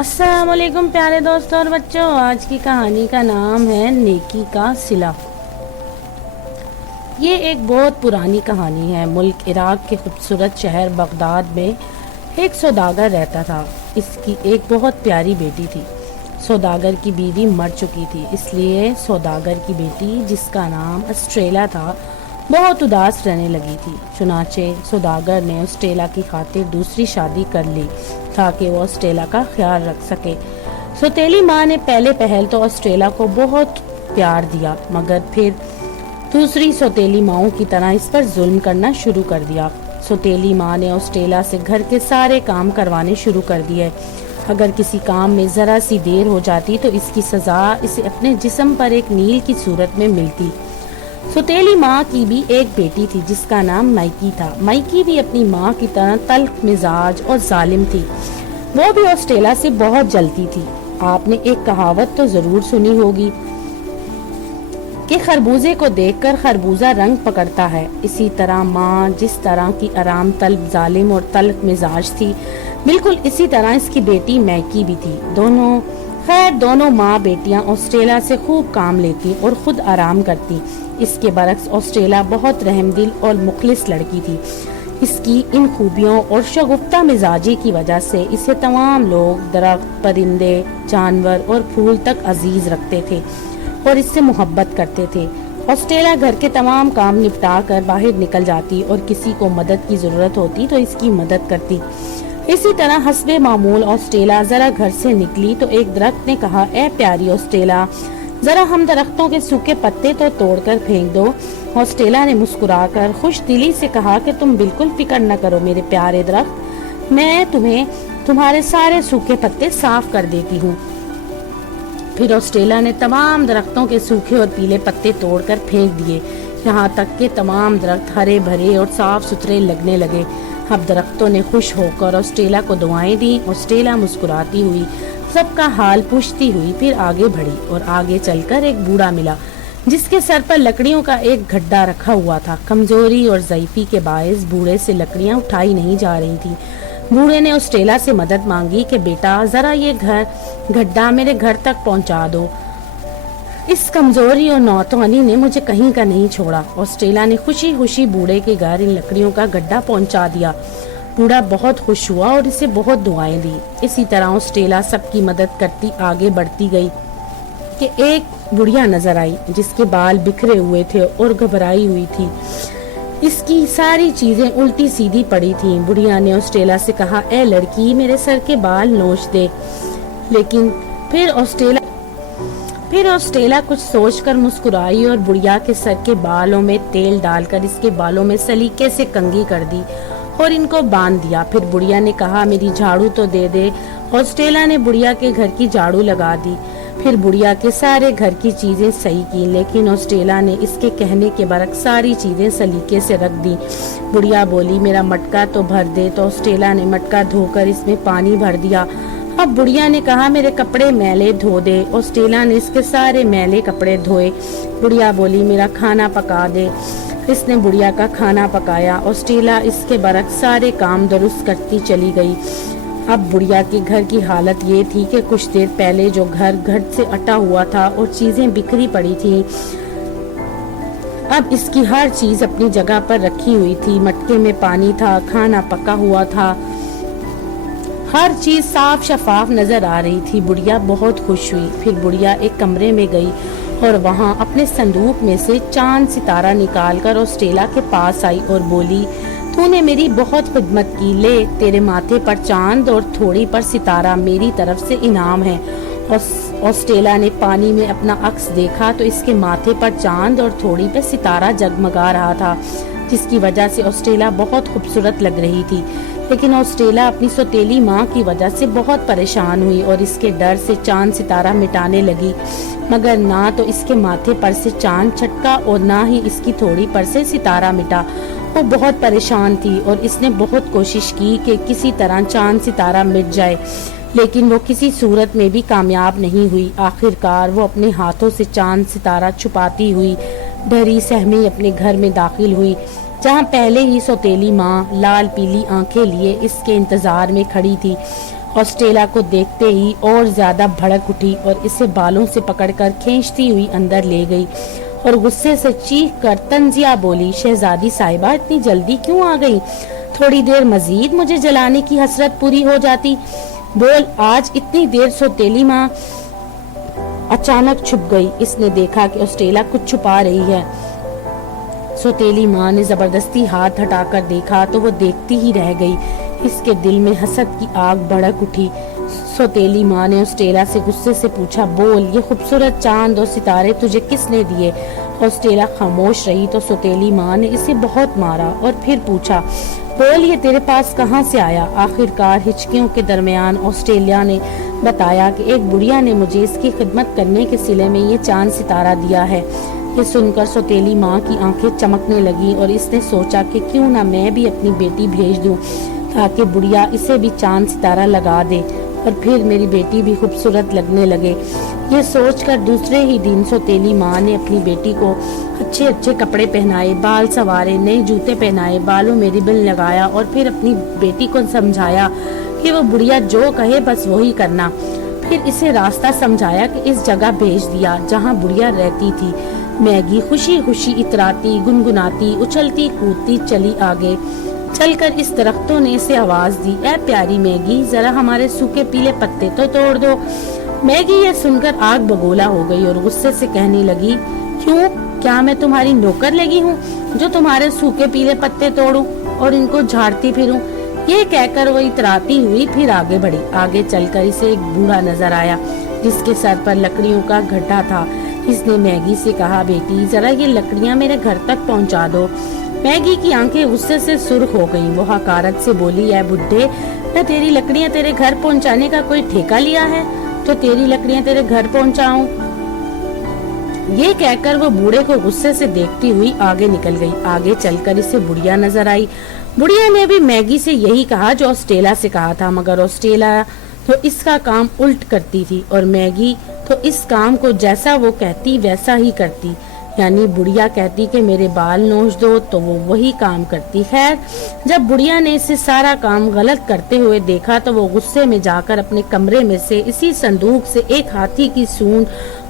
अस्सलाम वालेकुम प्यारे दोस्तों और बच्चों। आज की कहानी का नाम है नेकी का सिला। ये एक बहुत पुरानी कहानी है। मुल्क इराक के खूबसूरत शहर बगदाद में एक सौदागर रहता था। इसकी एक बहुत प्यारी बेटी थी। सौदागर की बीवी मर चुकी थी, इसलिए सौदागर की बेटी, जिसका नाम अस्ट्रेला था, बहुत उदास रहने लगी थी। चुनाचे सौदागर ने अस्ट्रेला की खातिर दूसरी शादी कर ली ताकि वो अस्ट्रेला का ख्याल रख सके। सौतेली माँ ने पहले पहल तो अस्ट्रेला को बहुत प्यार दिया, मगर फिर दूसरी सौतेली माँओं की तरह इस पर जुल्म करना शुरू कर दिया। सौतेली माँ ने अस्ट्रेला से घर के सारे काम करवाने शुरू कर दिए। अगर किसी काम में जरा सी देर हो जाती तो इसकी सजा इसे अपने जिस्म पर एक नील की सूरत में मिलती। सौतेली माँ की भी एक बेटी थी जिसका नाम माइकी था। माइकी भी अपनी माँ की तरह तल्ख मिजाज और जालिम थी। वो भी अस्ट्रेला से बहुत जलती थी। आपने एक कहावत तो जरूर सुनी होगी कि खरबूजे को देखकर खरबूजा रंग पकड़ता है। इसी तरह माँ जिस तरह की आराम तलब, जालिम और तल्ख मिजाज थी, बिल्कुल इसी तरह इसकी बेटी माइकी भी थी। दोनों माँ बेटियां अस्ट्रेला से खूब काम लेती और खुद आराम करती। इसके बरक्स अस्ट्रेला बहुत रहमदिल और मुखलिस लड़की थी। इसकी इन खूबियों और शगुफ्ता मिजाजी की वजह से इसे तमाम लोग, दरख्त, परिंदे, जानवर और फूल तक अजीज रखते थे और इससे मोहब्बत करते थे। अस्ट्रेला घर के तमाम काम निपटा कर बाहर निकल जाती और किसी को मदद की जरूरत होती तो इसकी मदद करती। इसी तरह हस्बे मामूल अस्ट्रेला जरा घर से निकली तो एक दरख्त ने कहा, ए प्यारी अस्ट्रेला, जरा हम दरख्तों के सूखे पत्ते तो तोड़कर फेंक दो। अस्ट्रेला ने मुस्कुराकर खुश दिली से कहा कि तुम बिल्कुल फिक्र न करो मेरे प्यारे दरख्त, मैं तुम्हें तुम्हारे सारे सूखे पत्ते साफ कर देती हूँ। फिर अस्ट्रेला ने तमाम दरख्तों के सूखे और पीले पत्ते तोड़कर फेंक दिए, यहाँ तक कि तमाम दरख्त हरे भरे और साफ सुथरे लगने लगे। अब दरख्तों ने खुश होकर अस्ट्रेला को दुआएं दी। अस्ट्रेला मुस्कुराती हुई सबका हाल पूछती हुई फिर आगे बढ़ी और आगे चलकर एक बूढ़ा मिला जिसके सर पर लकड़ियों का एक गड्ढा रखा हुआ था। कमजोरी और ज़ईफी के बायस बूढ़े से लकड़ियां उठाई नहीं जा रही थी। बूढ़े ने अस्ट्रेला से मदद मांगी कि बेटा जरा ये गड्ढा मेरे घर तक पहुंचा दो। इस कमजोरी और नौतवानी ने मुझे कहीं का नहीं छोड़ा। अस्ट्रेला ने खुशी खुशी बूढ़े के घर इन लकड़ियों का गड्ढा पहुंचा दिया। बूढ़ा बहुत खुश हुआ और इसे बहुत दुआएं दी। इसी तरह अस्ट्रेला सबकी मदद करती आगे बढ़ती गई कि एक बुढ़िया नजर आई जिसके बाल बिखरे हुए थे और घबराई हुई थी। इसकी सारी चीजें उल्टी सीधी पड़ी थीं। बुढ़िया ने अस्ट्रेला से कहा, ए लड़की, मेरे सर के बाल नोच दे। लेकिन फिर अस्ट्रेला कुछ सोचकर मुस्कुराई और बुढ़िया के सर के बालों में तेल डालकर इसके बालों में सलीके से कंघी कर दी और इनको बांध दिया। फिर बुढ़िया ने कहा, मेरी झाड़ू तो दे दे। अस्ट्रेला ने बुढ़िया के घर की झाड़ू लगा दी। फिर बुढ़िया के सारे घर की चीजें सही की, लेकिन अस्ट्रेला ने इसके कहने के बरक्स सारी चीजें सलीके से रख दी। बुढ़िया बोली, मेरा मटका तो भर दे। तो अस्ट्रेला ने मटका धोकर इसमें पानी भर दिया। अब बुढ़िया ने कहा, मेरे कपड़े मैले धो दे। अस्ट्रेला ने इसके सारे मैले कपड़े धोए। बुढ़िया बोली, मेरा खाना पका दे। इसने बुढ़िया का खाना पकाया। अस्ट्रेला इसके बरक्स सारे काम दुरुस्त करती चली गई। अब बुढ़िया के घर की हालत ये थी कि कुछ देर पहले जो घर घट से अटा हुआ था और चीजें बिखरी पड़ी थी, अब इसकी हर चीज अपनी जगह पर रखी हुई थी। मटके में पानी था, खाना पका हुआ था, हर चीज साफ शफाफ नजर आ रही थी। बुढ़िया बहुत खुश हुई। फिर बुढ़िया एक कमरे में गई और वहां अपने संदूक में से चांद सितारा निकालकर अस्ट्रेला के पास आई और बोली, तूने मेरी बहुत खिदमत की, ले तेरे माथे पर चांद और थोड़ी पर सितारा मेरी तरफ से इनाम है। अस्ट्रेला ने पानी में अपना अक्स देखा तो इसके माथे पर चांद और थोड़ी पर सितारा जगमगा रहा था, जिसकी वजह से अस्ट्रेला बहुत खूबसूरत लग रही थी। लेकिन अस्ट्रेला अपनी सौतेली माँ की वजह से बहुत परेशान हुई और इसके डर से चांद सितारा मिटाने लगी, मगर ना तो इसके माथे पर से चांद छटका और ना ही इसकी थोड़ी पर से सितारा मिटा। वो बहुत परेशान थी और इसने बहुत कोशिश की कि किसी तरह चांद सितारा मिट जाए, लेकिन वो किसी सूरत में भी कामयाब नहीं हुई। आखिरकार वो अपने हाथों से चांद सितारा छुपाती हुई डरी सहमी अपने घर में दाखिल हुई, जहाँ पहले ही सौतेली माँ लाल पीली आंखें लिए इसके इंतजार में खड़ी थी। ऑस्ट्रेला को देखते ही और ज्यादा भड़क उठी और इसे बालों से पकड़कर खींचती हुई अंदर ले गई और गुस्से से चीख कर तंजिया बोली, शहजादी साहिबा इतनी जल्दी क्यों आ गई? थोड़ी देर मजीद मुझे जलाने की हसरत पूरी हो जाती। बोल आज इतनी देर। सौतेली माँ अचानक छुप गई। इसने देखा कि ऑस्ट्रेला कुछ छुपा रही है। सौतेली माँ ने जबरदस्ती हाथ हटाकर देखा तो वो देखती ही रह गई। इसके दिल में हसद की आग भड़क उठी। सौतेली माँ ने ऑस्ट्रेला से गुस्से से पूछा, बोल ये खूबसूरत चांद और सितारे तुझे किसने दिए? ऑस्ट्रेला खामोश रही तो सौतेली माँ ने इसे बहुत मारा और फिर पूछा, बोल ये तेरे पास कहाँ से आया? आखिरकार हिचकियों के दरमियान ऑस्ट्रेलिया ने बताया कि एक बुढ़िया ने मुझे इसकी खिदमत करने के सिले में ये चांद सितारा दिया है। ये सुनकर सौतेली माँ की आंखें चमकने लगी और इसने सोचा कि क्यों ना मैं भी अपनी बेटी भेज दूं ताकि बुढ़िया इसे भी चांद सितारा लगा दे और फिर मेरी बेटी भी खूबसूरत लगने लगे। ये सोचकर दूसरे ही दिन सौतेली माँ ने अपनी बेटी को अच्छे अच्छे कपड़े पहनाए, बाल संवारे, नए जूते पहनाए, बालों में रिबन लगाया और फिर अपनी बेटी को समझाया कि वो बुढ़िया जो कहे बस वही करना। फिर इसे रास्ता समझाया कि इस जगह भेज दिया जहाँ बुढ़िया रहती थी। मैगी खुशी खुशी इतराती, गुनगुनाती, उछलती कूदती चली आगे। चलकर इस दरख्तों ने इसे आवाज दी, ऐ प्यारी मैगी जरा हमारे सूखे पीले पत्ते तो तोड़ दो। मैगी ये सुनकर आग बगोला हो गई और गुस्से से कहने लगी, क्यों, क्या मैं तुम्हारी नौकर लगी हूँ जो तुम्हारे सूखे पीले पत्ते तोड़ूं और इनको झाड़ती फिरूं? ये कहकर वो इतराती हुई फिर आगे बढ़ी। आगे चलकर इसे एक बूढ़ा नजर आया जिसके सर पर लकड़ियों का गड्ढा था। इसने मैगी से कहा, बेटी जरा ये लकड़ियाँ मेरे घर तक पहुँचा दो। मैगी की आंखें गुस्से से सुर्ख हो गईं। वो हकारत से बोली, ऐ बुड्ढे, मैं तेरी लकड़ियाँ तेरे घर पहुँचाने का कोई ठेका लिया है तो तेरी लकड़ियाँ तेरे घर पहुँचाऊं? ये कहकर वो बूढ़े को गुस्से से देखती हुई आगे निकल गई। आगे चलकर इसे बुढ़िया नजर आई। बुढ़िया ने भी मैगी से यही कहा जो ऑस्ट्रेला से कहा था, मगर ऑस्ट्रेला तो इसका काम उल्ट करती थी और मैगी तो इस काम को जैसा वो कहती वैसा ही करती। यानी बुढ़िया कहती कि मेरे बाल नोच दो तो वो वही काम करती। खैर, जब बुढ़िया ने इसे सारा काम गलत करते हुए देखा तो वो गुस्से में जाकर अपने कमरे में से इसी संदूक से एक हाथी की सूंड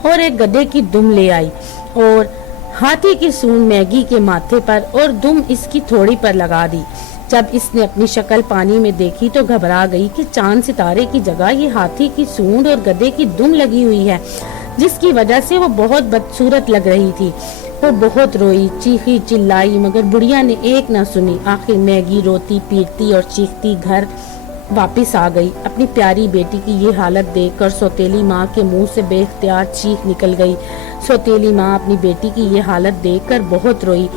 और एक गधे की दुम ले आई और हाथी की सूंड मैगी के माथे पर और दुम इसकी थोड़ी पर लगा दी। जब इसने अपनी शक्ल पानी में देखी तो घबरा गई कि चांद सितारे की जगह ये हाथी की सूंड और गधे की दुम लगी हुई है, जिसकी वजह से वो बहुत बदसूरत लग रही थी। वो बहुत रोई, चीखी चिल्लाई, मगर बुढ़िया ने एक न सुनी। आखिर मैगी रोती पीटती और चीखती घर वापस आ गई। अपनी प्यारी बेटी की ये हालत देखकर सौतेली माँ के मुंह से बेख्तियार चीख निकल गई। सौतेली माँ अपनी बेटी की ये हालत देखकर बहुत रोई,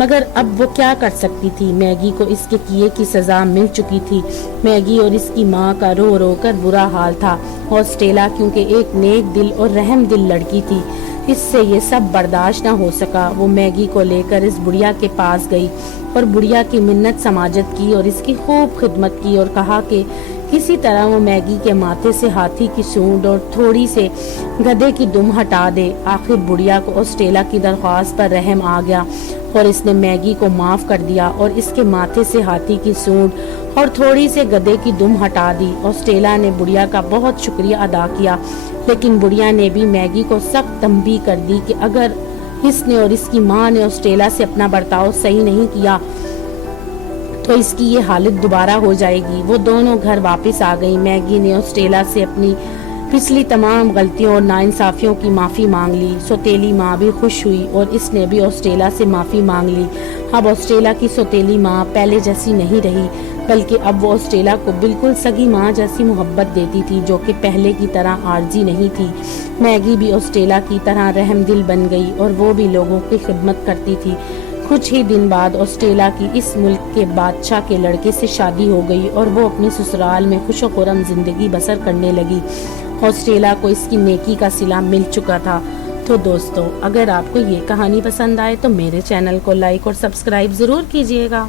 मगर अब वो क्या कर सकती थी? मैगी को इसके किए की सजा मिल चुकी थी। मैगी और इसकी माँ का रो रो कर बुरा हाल था। ऑस्ट्रेला क्योंकि एक नेक दिल और रहम दिल लड़की थी, इससे ये सब बर्दाश्त न हो सका। वो मैगी को लेकर इस बुढ़िया के पास गई और बुढ़िया की मिन्नत समाजत की और इसकी खूब खिदमत की और कहा कि किसी तरह वो मैगी के माथे से हाथी की सूंड और थोड़ी से गधे की दुम हटा दे। आखिर बुढ़िया को ऑस्ट्रेला की दरख्वास्त पर रहम आ गया और इसने मैगी को माफ कर दिया और इसके माथे से हाथी की सूंड और थोड़ी से गधे की दुम हटा दी। ऑस्ट्रेला ने बुढ़िया का बहुत शुक्रिया अदा किया, लेकिन बुढ़िया ने भी मैगी को सख्त तंबीह कर दी कि अगर इसने और इसकी माँ ने ऑस्ट्रेला से अपना बर्ताव सही नहीं किया तो इसकी ये हालत दोबारा हो जाएगी। वो दोनों घर वापस आ गई। मैगी ने ऑस्ट्रेला से अपनी पिछली तमाम गलतियों और नाइंसाफियों की माफ़ी मांग ली। सौतेली माँ भी खुश हुई और इसने भी ऑस्ट्रेला से माफ़ी मांग ली। अब ऑस्ट्रेला की सौतेली माँ पहले जैसी नहीं रही, बल्कि अब वो ऑस्ट्रेला को बिल्कुल सगी माँ जैसी मोहब्बत देती थी, जो कि पहले की तरह आर्जी नहीं थी। मैगी भी ऑस्ट्रेला की तरह रहमदिल बन गई और वो भी लोगों की खिदमत करती थी। कुछ ही दिन बाद ऑस्ट्रेला की इस मुल्क के बादशाह के लड़के से शादी हो गई और वो अपने ससुराल में खुश और खुर्रम जिंदगी बसर करने लगी। ऑस्ट्रेला को इसकी नेकी का सिला मिल चुका था। तो दोस्तों, अगर आपको ये कहानी पसंद आए तो मेरे चैनल को लाइक और सब्सक्राइब ज़रूर कीजिएगा।